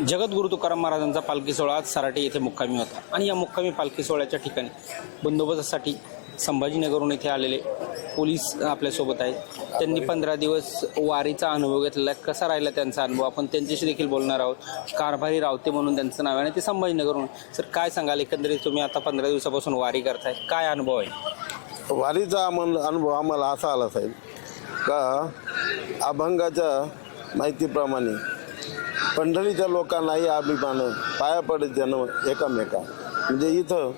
जगद्गुरु तुकाराम महाराजांचा पालखी सोहळा आज सराटी येथे मुक्कामी होता आणि या मुक्कामी पालखी सोहळ्याच्या ठिकाणी बंदोबस्तासाठी संभाजीनगरहून इथे आलेले पोलीस आपल्यासोबत आहेत। त्यांनी 15 दिवस वारीचा अनुभव घेतलेला आहे। कसा राहिला त्यांचा अनुभव आपण त्यांच्याशी देखील बोलणार आहोत। कारभारी रावते म्हणून त्यांचं नाव आहे आणि ते संभाजीनगरहून। सर, काय सांगाल, एकंदरीत तुम्ही आता 15 दिवसापासून वारी करताय, काय अनुभव आहे? वारीचा अनुभव आम्हाला असा आला साहेब का अभंगाच्या माहितीप्रमाणे पंढरीच्या लोकांनाही अभिमान पाया पडत जन्म एकामेका। म्हणजे इथं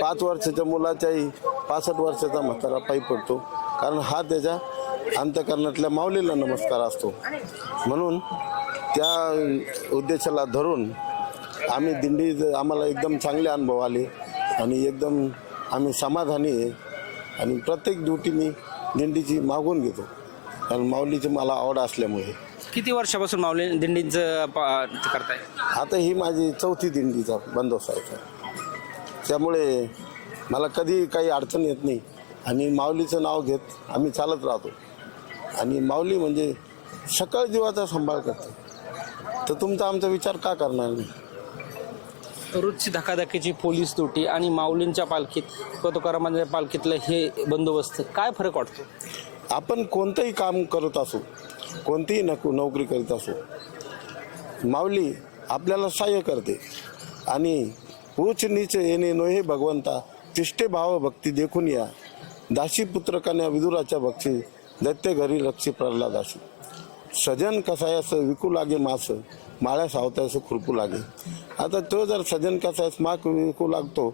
5 वर्षाच्या मुलाच्याही 65 वर्षाचा म्हातारा पायी पडतो, कारण हा त्याच्या अंतःकरणातल्या माऊलीला नमस्कार असतो। म्हणून त्या उद्देशाला धरून आम्ही दिंडी आम्हाला एकदम चांगले अनुभव आले आणि एकदम आम्ही समाधानी आहे आणि प्रत्येक ड्युटी मी दिंडीची मागून घेतो, कारण माऊलीची मला आवड असल्यामुळे। किती वर्षापासून माऊली दिंडीचं करताय? आता ही माझी 4थी दिंडीचा बंदोबस्त आहे, त्यामुळे मला कधी काही अडचण येत नाही आणि माऊलीचं नाव घेत आम्ही चालत राहतो। आणि माऊली म्हणजे सकळ जीवाचा सांभाळ करते, तर तुमचा आमचा विचार का करणार नाही? रोजची धकाधकीची पोलीस ड्युटी आणि माऊलींच्या पालखीत तुकारामांच्या पालखीतलं हे बंदोबस्त, काय फरक वाटतो? आपण कोणतंही काम करत असो, कोणतीही नोकरी करीत असो, माऊली आपल्याला सहाय्य करते। आणि उच्च नीच येणे नोहे भगवंता, तिष्ठे भाव भक्ती देखून या, दासी पुत्र कन्या विदुराच्या भक्षी, दैत्य घरी रक्षी प्रल्हादासी, सजन कसायास विकू लागे मास, माळ्या सावतायस खुरपू लागे। आता तो जर सजन कसायास माक विकू लागतो,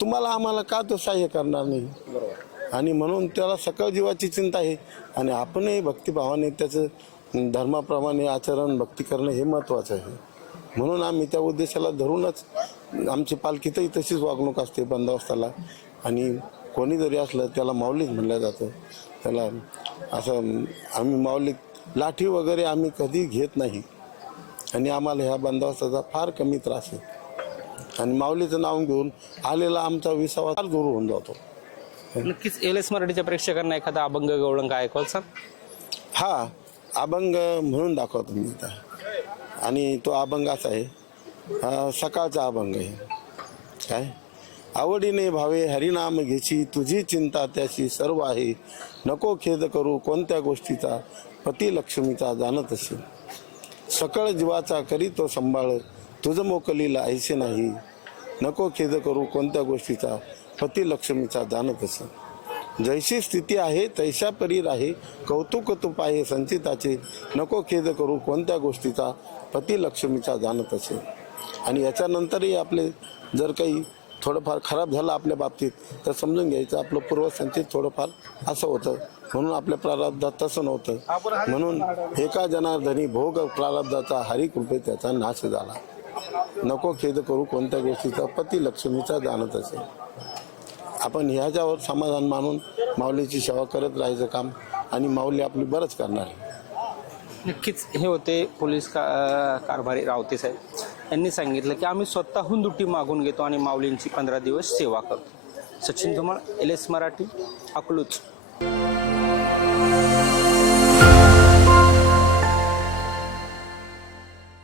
तुम्हाला आम्हाला का तो सहाय्य करणार नाही? आणि म्हणून त्याला सकळ जीवाची चिंता आहे आणि आपणही भक्तिभावाने त्याचं धर्माप्रमाणे आचरण भक्ती करणं हे महत्त्वाचं आहे। म्हणून आम्ही त्या उद्देशाला धरूनच आमची पालखीतही तशीच वागणूक असते बंदोबस्ताला। आणि कोणी जरी असलं त्याला माऊलीच म्हणलं जातं, त्याला असं आम्ही माऊली लाठी वगैरे आम्ही कधी घेत नाही आणि आम्हाला ह्या बंदोबस्ताचा फार कमी त्रास आहे आणि माऊलीचं नाव घेऊन आलेला आमचा विसावा फार दूर होऊन जातो। नक्कीच LS मराठीच्या प्रेक्षकांना एखादा अभंग गवळण काय ऐकवाल सर? हा अभंग म्हणून दाखवतो मी आता, आणि तो अभंग असा आहे, सकाळचा अभंग आहे। काय? आवडीने भावे हरिनाम घेची, तुझी चिंता त्याशी सर्व आहे, नको खेद करू कोणत्या गोष्टीचा, पती लक्ष्मीचा जाणत असे, सकळ जीवाचा करी तो सांभाळ, तुझं मोकलीला ऐसे नाही, नको खेद करू कोणत्या गोष्टीचा, पती लक्ष्मीचा जाणत असे, जैशी स्थिती आहे तैशा परी राहे, कौतुक तू पाहे संचिताचे, नको खेद करू कोणत्या गोष्टीचा, पती लक्ष्मीचा जाणत असे। आणि याच्यानंतरही आपले जर काही थोडंफार खराब झालं आपल्या बाबतीत तर समजून घ्यायचं आपलं पूर्वसंचित थोडंफार असं होतं, म्हणून आपल्या प्रारब्धात तसं नव्हतं। म्हणून एका जनार्दनी भोग प्रारब्धाचा हरिकृपे त्याचा नाश झाला, नको खेद करू कोणत्या गोष्टीचा, पती लक्ष्मीचा जाणत असे। आपण ह्याच्यावर समाधान मानून माऊलीची सेवा करत राहायचं काम, आणि माऊली आपली बरंच करणार आहे। नक्कीच हे होते पोलीस कारभारी रावते साहेब। यांनी सांगितलं की आम्ही स्वतःहून ड्युटी मागून घेतो आणि माऊलींची 15 दिवस सेवा करतो। सचिन धुमाळ, LS मराठी, अकलूज।